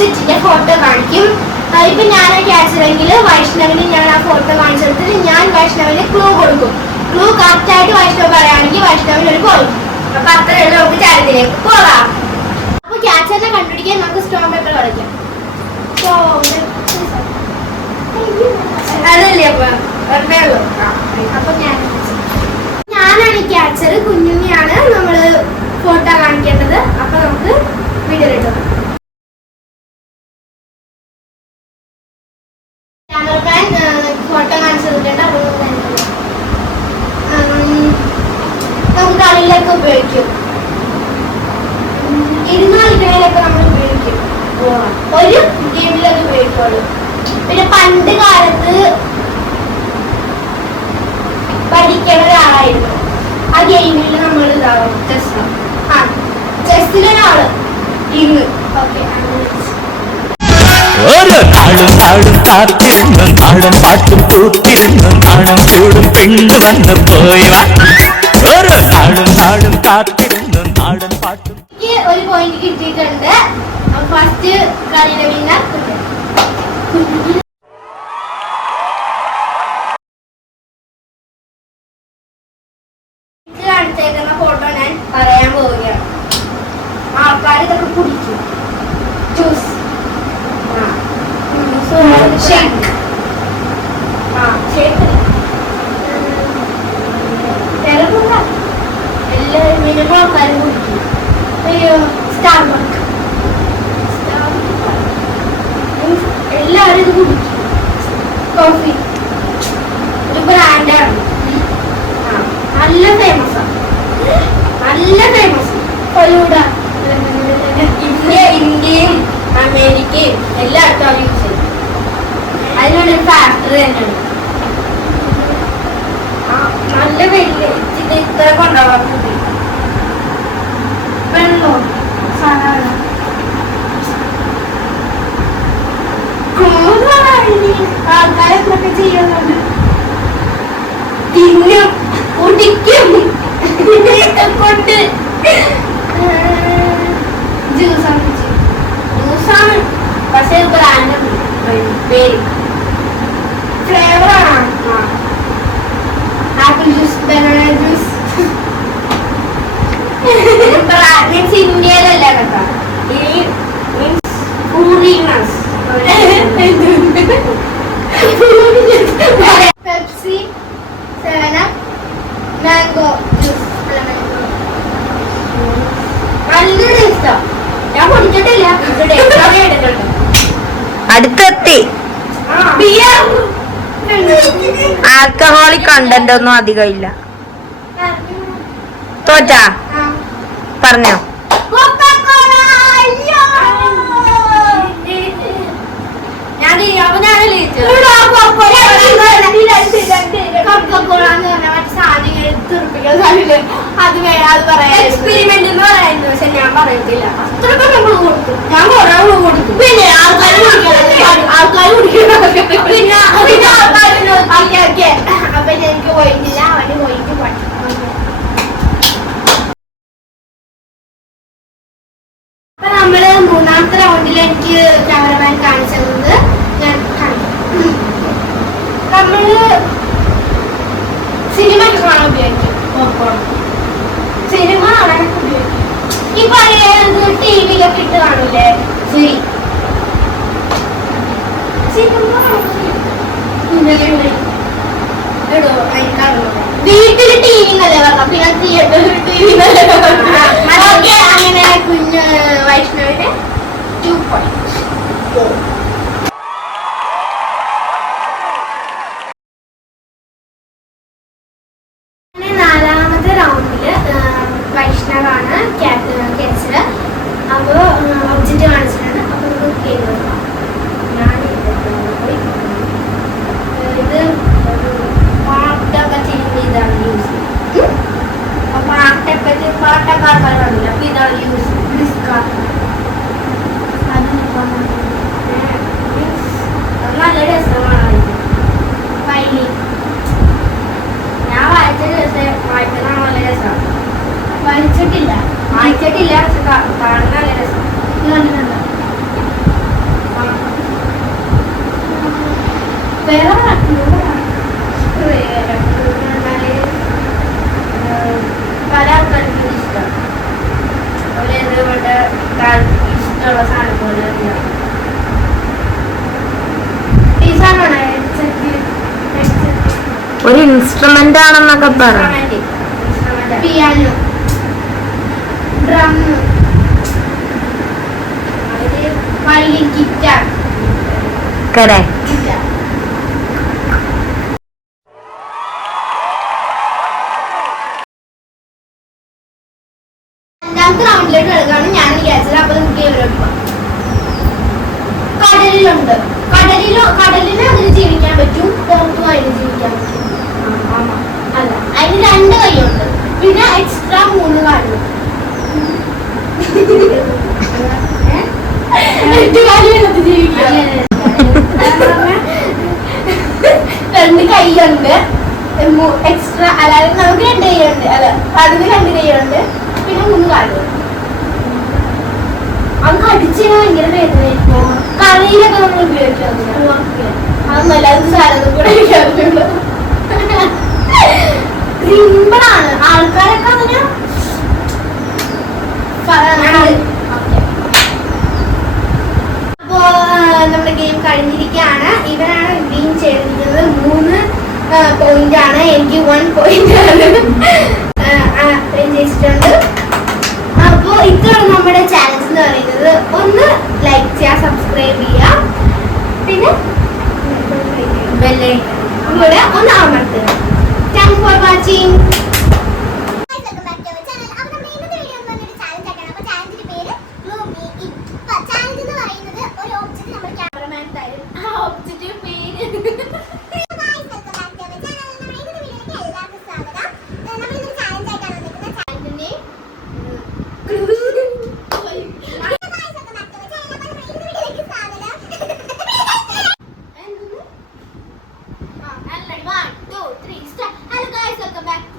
സെറ്റിന്റെ ഫോട്ടോ കാണിക്കും. ഇപ്പൊ ഞാൻ ക്യാൻസറെങ്കിൽ വൈഷ്ണവിന് ഞാൻ ആ ഫോട്ടോ കാണിച്ചെടുത്തിട്ട് ഞാൻ വൈഷ്ണവിന് ക്ലൂ കൊടുക്കും. ക്ലൂ കറക്റ്റ് ആയിട്ട് വൈഷ്ണവ് പറയുകയാണെങ്കിൽ വൈഷ്ണവിന് ഒരു പോയിന്റ്. അപ്പൊ അത്രയുള്ള നമുക്ക് ചാരത്തിലേക്ക് പോകാം. അപ്പൊ ക്യാൻസറിനെ കണ്ടുപിടിക്കാൻ നമുക്ക് സ്റ്റോൺ പേപ്പർ കളിക്കാം. അതല്ലേ അപ്പൊ ഞാനാണ് ക്യാൻസർ, കുഞ്ഞുണ്ണിയാണ് നമ്മള് ഫോട്ടോ കാണിക്കേണ്ടത്. അപ്പൊ നമുക്ക് വീഡിയോ കിട്ടും. ക്യാമറമാൻ ഫോട്ടോ കാണിച്ചിട്ടുണ്ട്. അപ്പൊ നമുക്ക് കളിയിലൊക്കെ ഉപയോഗിക്കും. ഇരുന്ന് കളിക്കണയിലൊക്കെ നമ്മൾ ഉപയോഗിക്കും. ഒരു ഗെയിമിലൊക്കെ ഉപയോഗിക്കുള്ളൂ. പിന്നെ പണ്ട് കാലത്ത് പഠിക്കുന്ന ഒരാളായിരുന്നു. ആ ഗെയിമിൽ നമ്മൾ ഇതാവും ചെസ്സിലൊരാള് ഇന്ന്. ഓക്കെ, ഓരോ നാളും നാടും കാത്തിരുന്നു നാടൻ പാട്ടും കൂത്തിരുന്നു നാണം ചൂടും പെണ്ണു വന്ന് പോയവ. ഓരോ നാടും നാടും കാത്തിരുന്നു നാടൻ പാട്ടും. ഒരു പോയിന്റ് കിട്ടിയിട്ടുണ്ട്. ഫസ്റ്റ് കളിയുടെ വിന്നർ കാണിച്ചേക്കുന്ന ഫോട്ടോ ഞാൻ പറയാൻ പോവുകയാണ്. ആൾക്കാർ ഇതൊക്കെ കുടിക്കും. ജ്യൂസ്, എല്ലാവരും മിനിമം ആൾക്കാരും കുടിക്കും. സ്റ്റാർബക്ക് എല്ലാവരും ഇത് കുടിക്കും. കോഫി ഒരു ബ്രാൻഡാണ്. നല്ല ഫേമസ് ആണ്, നല്ല ഫേമസ്. ഫലൂഡ ഇന്ത്യയും അമേരിക്കയും എല്ലായിടത്തും അവർ യൂസ് ചെയ്യും. അതിനൊരു ഫാക്ടറി തന്നെയാണ്. നല്ല വലിയ ഇത് ഇത്ര കൊണ്ടുപോകാൻ മതി. വെള്ളം സാധാരണ ആൾക്കാരൊക്കെ ചെയ്യുന്നുണ്ട്. തിന്നും കുടിക്കും കൊണ്ട് ജ്യൂസാണ്. പക്ഷെ ബ്രാൻഡ് പേര് ഫ്ലേവറാണ്. Apple juice, banana juice. Means ഇന്ത്യയിലല്ല കേട്ടോ. ഈ means foreigners. Pepsi, 7up, mango juice. നല്ല ടേസ്റ്റാ. ഞാൻ കുടിച്ചിട്ടില്ല. അടുത്തെത്തി. ആൽക്കഹോളിക് കണ്ടന്റ് ഒന്നും അധികം ഇല്ല. തോറ്റാ പറഞ്ഞോ. എക്സ്പെരിമെന്റ് എന്ന് പറയുന്നത്. പക്ഷെ ഞാൻ പറയത്തില്ല. അത്രയൊക്കെ നമ്മൾ കൊടുക്കും. ഞാൻ കുറെ കൊടുക്കും. പിന്നെ ആൾക്കാർ കുടിക്കണം. പിന്നെ അപ്പൊ എനിക്ക് പോയിട്ടില്ല. അവന് പോയിട്ട് പഠിക്കും. അപ്പൊ നമ്മള് മൂന്നാമത്തെ റൗണ്ടിൽ എനിക്ക് ക്യാമറമാൻ കാണിച്ചത് ഞാൻ കണ്ടു. നമ്മള് സിനിമ കാണാൻ ഉപയോഗിക്കും. സിനിമ കാണാനൊക്കെ ഉപയോഗിക്കും. ഈ പഴയ ടിവിയിലൊക്കെ ഇട്ട് കാണൂലേ? ശരി, സിനിമ വീട്ടില് ടി വി നല്ല പറഞ്ഞ പിന്നെ തിയേറ്ററിൽ ടി വി നല്ല. അങ്ങനെ കുഞ്ഞ് വൈഷ്ണവിന്റെ 2 points. നാലാമത്തെ റൗണ്ടില് വൈഷ്ണവാണ് ക്യാൻസർ. അപ്പൊ ഒബ്ജക്റ്റ് കാണിച്ചിട്ടുണ്ട്. അപ്പൊ നമുക്ക് ഗെയിം നോക്കാം. ഞാൻ ഇത് പാട്ടൊക്കെ ചെയ്യുന്ന ഇതാണ് യൂസ്. പാട്ടൊക്കെ ആൾക്കാരുണ്ടല്ലോ. അപ്പൊ ഇതാണ് യൂസ്. ഒരു ഇൻസ്ട്രുമെന്റ് ആണെന്നൊക്കെ പറ. Piano, drum, violin, guitar. Correct. അഞ്ചാമത്തെ റൗണ്ടിലേക്ക് എടുക്കാണ് ഞാൻ വിചാരിച്ചത്. അപ്പൊ നമുക്ക് ഇവരൊപ്പം കടലിലുണ്ട്. കടലിന് അതിന് ജീവിക്കാൻ പറ്റും, പുറത്തും അതിന് ജീവിക്കാൻ പറ്റും. അല്ല, അതിന് 2 കൈയുണ്ട്, പിന്നെ എക്സ്ട്രാ 3 കാലുണ്ട്. 8 കാലിനകത്ത് ജീവിക്കാം. 2 കൈയുണ്ട്, എക്സ്ട്രാ. അതായത് നമുക്ക് 2 കൈയുണ്ട്. അല്ല, അതിന് 2 കൈയുണ്ട്, പിന്നെ 3 കാലുണ്ട്. അത് അടിച്ചു ഭയങ്കര വേദനയായിരിക്കും. കറിയിലൊക്കെ നമ്മൾ ഉപയോഗിക്കാം. അതൊന്നല്ല, അത് സാധനം കൂടെ കഴിക്കാറുണ്ട്. സിമ്പിളാണ്. ആൾക്കാരൊക്കെ അതിന് അപ്പോ നമ്മുടെ ഗെയിം കഴിഞ്ഞിരിക്കുകയാണ്. ഇവരാണ് വിൻ ചെയ്തിരിക്കുന്നത്. 3 പോയിന്റ് ആണ്. എനിക്ക് 1 പോയിന്റ് ആണ് ജയിച്ചിട്ടുണ്ട്. അപ്പോൾ ഇതാണ് നമ്മുടെ ചാനൽസ് എന്ന് പറയുന്നത്. ഒന്ന് ലൈക്ക് ചെയ്യുക, സബ്സ്ക്രൈബ് ചെയ്യുക, പിന്നെ ബെല്ലൈക്കൺ ഒന്ന് അമർത്തുക. Thanks for watching. ക്യാമറമാൻ തരും ആ ഒബ്ജക്റ്റീവ് പേര്. One, two, three, start. Hello guys, welcome back